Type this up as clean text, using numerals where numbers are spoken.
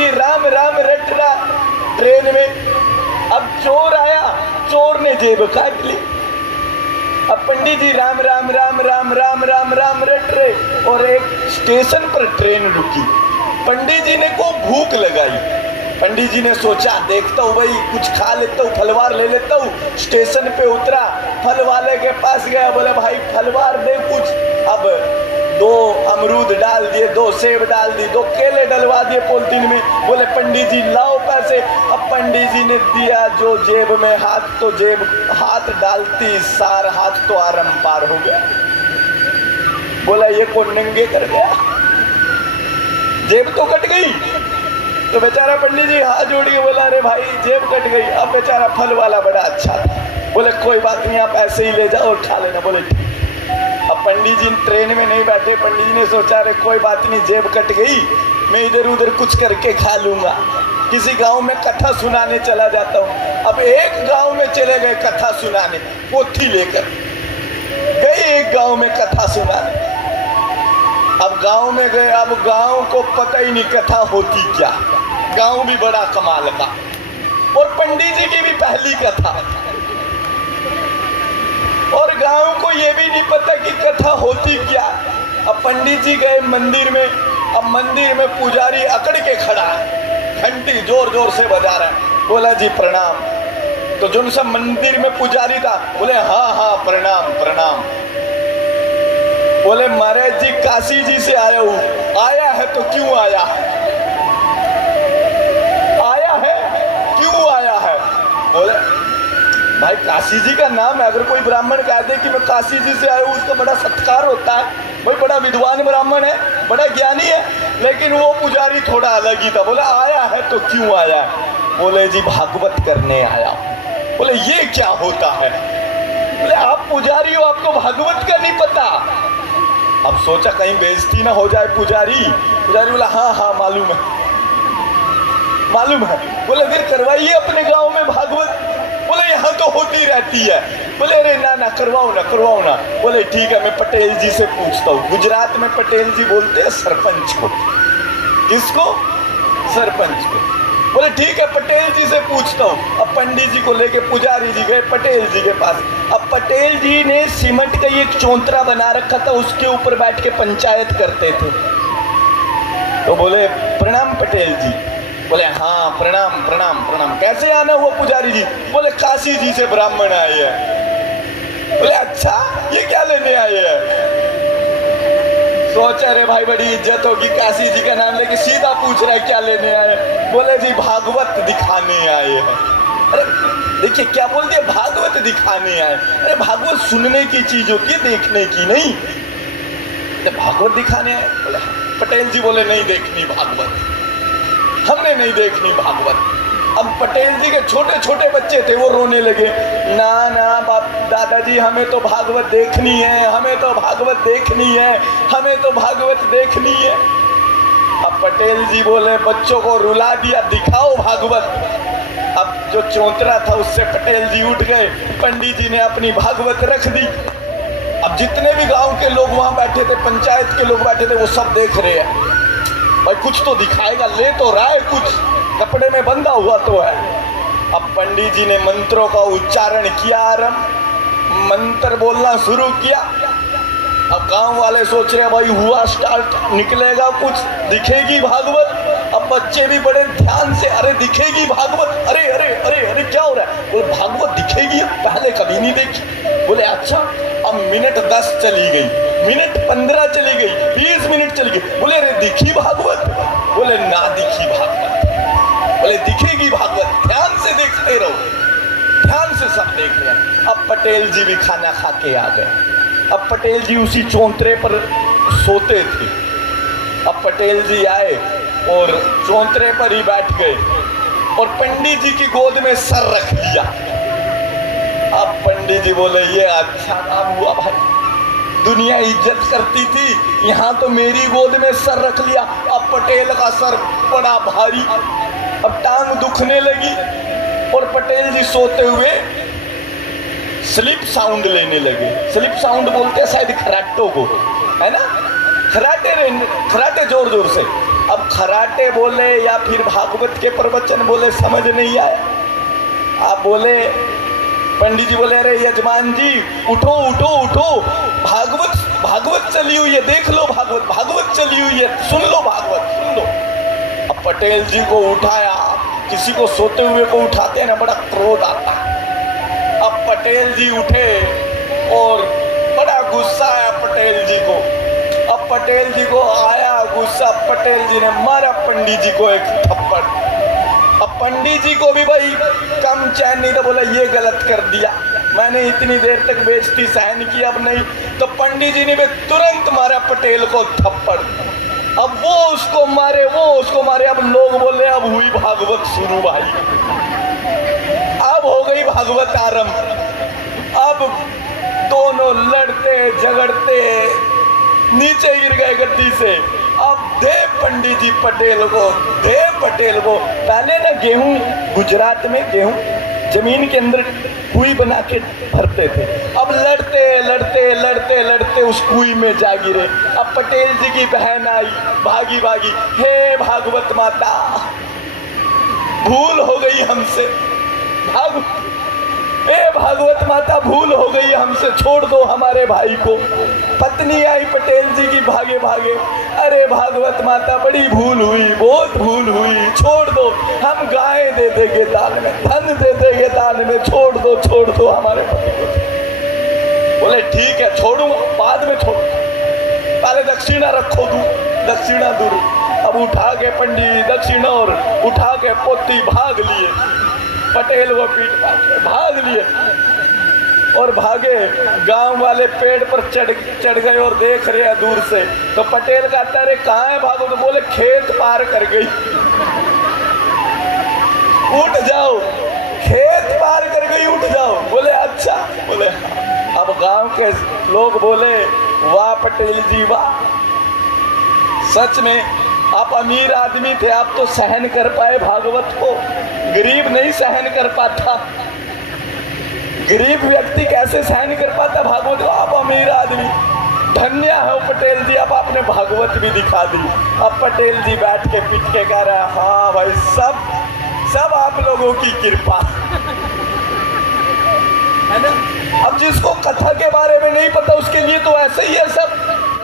जी राम राम रट रहा ट्रेन में। अब चोर आया, चोर ने जेब काट ली। अब पंडित जी राम राम राम राम राम राम राम रट रहे और एक स्टेशन पर ट्रेन रुकी। पंडित जी ने को भूख लगाई। पंडित जी ने सोचा देखता हूँ भाई कुछ खा लेता हूँ, फलवार ले लेता हूँ। स्टेशन पे उतरा, फल वाले के पास गया, बोले भाई फलवार दे कुछ। अब 2 अमरूद डाल दिए, 2 सेब डाल दिए, 2 केले डलवा दिए पॉलिथीन में। बोले पंडित जी लाओ पैसे। अब पंडित जी ने दिया जो जेब में हाथ, तो जेब हाथ डालती सार हाथ तो आरम पार हो गया। बोला ये कौन नंगे कर गया, जेब तो कट गई। तो बेचारा पंडित जी हाथ जोड़ के बोला अरे भाई जेब कट गई। अब बेचारा फल वाला बड़ा अच्छा था, बोले कोई बात नहीं आप ऐसे ही ले जाओ और खा लेना। बोले ठीक। अब पंडित जी ट्रेन में नहीं बैठे। पंडित जी ने सोचा अरे कोई बात नहीं जेब कट गई, मैं इधर उधर कुछ करके खा लूंगा। किसी गांव में कथा सुनाने चला जाता हूँ। अब एक गांव में चले गए कथा सुनाने, पोथी लेकर गए एक गांव में कथा सुनाने। अब गांव में गए, अब गांव को पता ही नहीं कथा होती क्या। गांव भी बड़ा कमाल का और पंडित जी की भी पहली कथा और गांव को ये भी नहीं पता कि कथा होती क्या। अब पंडित जी गए मंदिर में। अब मंदिर में पुजारी अकड़ के खड़ा है, घंटी जोर जोर से बजा रहा है। बोला जी प्रणाम। तो जो सब मंदिर में पुजारी था बोले हाँ हाँ प्रणाम प्रणाम। बोले महाराज जी काशी जी से आया हूं। आया है तो क्यों आया है, आया है क्यों आया है। बोले भाई काशी जी का नाम है, अगर कोई ब्राह्मण कह दे कि मैं काशी जी से आया हूं उसका बड़ा सत्कार होता है। भाई बड़ा विद्वान ब्राह्मण है, बड़ा ज्ञानी है। लेकिन वो पुजारी थोड़ा अलग ही था। बोला आया है तो क्यों आया है। बोले जी भागवत करने आया। बोले ये क्या होता है। बोले आप पुजारी हो, आपको भागवत का नहीं पता। अब सोचा कहीं बेइज्जती ना हो जाए पुजारी। पुजारी बोला हाँ हाँ मालूम है मालूम है। बोले फिर करवाइए अपने गांव में भागवत। बोले यहाँ तो होती रहती है। बोले अरे ना ना करवाओ ना करवाओ ना। बोले ठीक है मैं पटेल जी से पूछता हूँ। गुजरात में पटेल जी बोलते हैं सरपंच को। किसको, सरपंच को। बोले ठीक है पटेल जी से पूछता हूँ। अब पंडित जी को लेके पुजारी जी गए पटेल जी के पास। अब पटेल जी ने सीमेंट का एक चौंतरा बना रखा था, उसके ऊपर बैठ के पंचायत करते थे। तो बोले प्रणाम पटेल जी। बोले हाँ प्रणाम प्रणाम प्रणाम। कैसे आना हुआ पुजारी जी। बोले काशी जी से ब्राह्मण आए हैं। बोले अच्छा ये क्या लेने आए हैं। सोचा रे भाई बड़ी इज्जत होगी, काशी जी का नाम लेके सीधा पूछ रहा है क्या लेने आए। बोले जी भागवत दिखाने आए हैं। अरे देखिए क्या बोल दिया, भागवत दिखाने आए। अरे भागवत सुनने की चीज होती है, देखने की नहीं। तो भागवत दिखाने आए। बोले पटेल जी बोले नहीं देखनी भागवत, हमने नहीं देखनी भागवत। अब पटेल जी के छोटे छोटे बच्चे थे, वो रोने लगे। ना ना बाप दादाजी हमें तो भागवत देखनी है, हमें तो भागवत देखनी है, हमें तो भागवत देखनी है। अब पटेल जी बोले बच्चों को रुला दिया, दिखाओ भागवत। अब जो चौंतरा था उससे पटेल जी उठ गए। पंडित जी ने अपनी भागवत रख दी। अब जितने भी गांव के लोग वहां बैठे थे, पंचायत के लोग बैठे थे, वो सब देख रहे हैं भाई कुछ तो दिखाएगा, ले तो रहा है कुछ, कपड़े में बंधा हुआ तो है। अब पंडित जी ने मंत्रों का उच्चारण किया आरंभ, मंत्र बोलना शुरू किया। अब गांव वाले सोच रहे भाई हुआ स्टार्ट, निकलेगा कुछ, दिखेगी भागवत। अब बच्चे भी बड़े ध्यान से अरे दिखेगी भागवत, अरे अरे अरे अरे क्या हो रहा है। बोले भागवत दिखेगी, पहले कभी नहीं देखी। बोले अच्छा। अब मिनट 10 चली गई, मिनट 15 चली गई, 20 मिनट चली गई। बोले अरे दिखी भागवत। बोले ना दिखी भागवत। बोले दिखेगी भागवत, ध्यान से देखते रहो। ध्यान से सब देख रहे हैं। अब पटेल जी भी खाना खा के आ गए। अब पटेल जी उसी चौंतरे पर सोते थे। अब पटेल जी आए और चौंतरे पर ही बैठ गए और पंडित जी की गोद में सर रख लिया। अब पंडित जी बोले ये अच्छा काम हुआ भाई, दुनिया इज्जत करती थी, यहाँ तो मेरी गोद में सर रख लिया। अब पटेल का सर बड़ा भारी, अब टांग दुखने लगी और पटेल जी सोते हुए स्लिप साउंड लेने लगे। स्लिप साउंड बोलते हैं शायद खराटों को, है ना। खराटे जोर जोर से। अब खराटे बोले या फिर भागवत के प्रवचन बोले, समझ नहीं आया। आप बोले, पंडित जी बोले, अरे यजमान जी उठो उठो उठो, भागवत चली हुई है, देख लो भागवत चली हुई है, सुन लो भागवत सुन लो। अब पटेल जी को उठाया, किसी को सोते हुए को उठाते हैं ना, बड़ा क्रोध आता है। अब पटेल जी उठे और बड़ा गुस्सा आया पटेल जी को। अब पटेल जी को आया गुस्सा, पटेल जी ने मारा पंडित जी को एक थप्पड़। अब पंडित जी को भी भाई कम चैन नहीं था, बोला ये गलत कर दिया, मैंने इतनी देर तक बेइज्जती सहन की, अब नहीं। तो पंडित जी ने भी तुरंत मारा पटेल को थप्पड़। अब वो उसको मारे, अब लोग बोले अब हुई भागवत शुरू भाई, अब हो गई भागवत आरंभ। अब दोनों लड़ते झगड़ते नीचे गिर गए गद्दी से। अब दे पंडित जी पटेल को। पहले ना गेहूं, गुजरात में गेहूं जमीन के अंदर कुई बना के भरते थे। अब लड़ते उस कुई में जा गिरे। अब पटेल जी की बहन आई, भागी, हे भागवत माता, भूल हो गई हमसे, भागवत माता भूल हो गई हमसे, छोड़ दो हमारे भाई को। पत्नी आई पटेल जी की भागे, अरे भागवत माता बड़ी भूल हुई, बहुत भूल हुई, छोड़ दो, हम गाय दे देंगे दान में, धन दे देंगे दान में, छोड़ दो हमारे पति को। बोले ठीक है छोड़ूंगा, बाद में छोड़, पहले दक्षिणा रखो, दक्षिणा दूर। अब उठा के पंडित दक्षिणा और उठा के पोती भाग लिए, पटेल को पीट भाग लिए और भागे। गांव वाले पेड़ पर चढ़ गए और देख रहे हैं दूर से। तो पटेल कहता अरे कहाँ है भागो? तो बोले खेत पार कर गई। उठ जाओ, खेत पार कर गई, उठ जाओ। बोले अच्छा, बोले अब गांव के लोग बोले वाह पटेल जी वाह, सच में आप अमीर आदमी थे, आप तो सहन कर पाए भागवत को, गरीब नहीं सहन कर पाता। गरीब व्यक्ति कैसे सहन कर पाता भागवत को? आप अमीर आदमी, धन्य हो पटेल जी, अब आपने भागवत भी दिखा दी। अब पटेल जी बैठ के पीट के कह रहे हैं हाँ भाई, सब आप लोगों की कृपा है ना। अब जिसको कथा के बारे में नहीं पता उसके लिए तो ऐसे ही है सब।